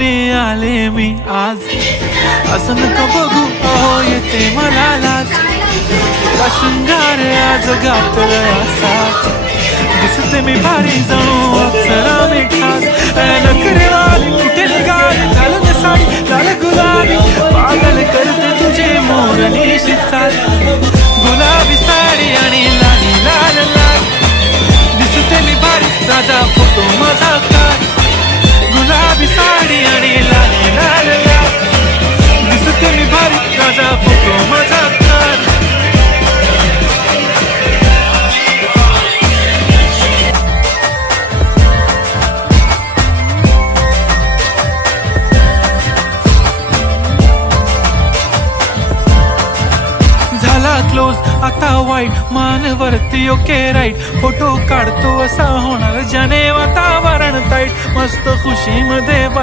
पाहुणे आले मी आज, असं नका बघू अहो येते मला लाज. तुला शृंगार आज घातलाय असाच, दिसते मी भारी जणू अप्सरा मी खास. नखरेवाली कुठे निघाली घालून साडी लाल गुलाबी, पागल करते तुझे मोरनीशी चाल. गुलाबी साडी आणि लाली लाल लाल, दिसते मी भारी राजा फोटो माझा काढ. गुलाबी साडी आणि लाली लाल लाल, दिसते मी भारी राजा फोटो माझा काढ. झाला क्लोज आता वाईट, मानवरती ओके राईट. फोटो काढतो असा होणार ज्याने वातावरण ताईट, मस्त खुशीमध्ये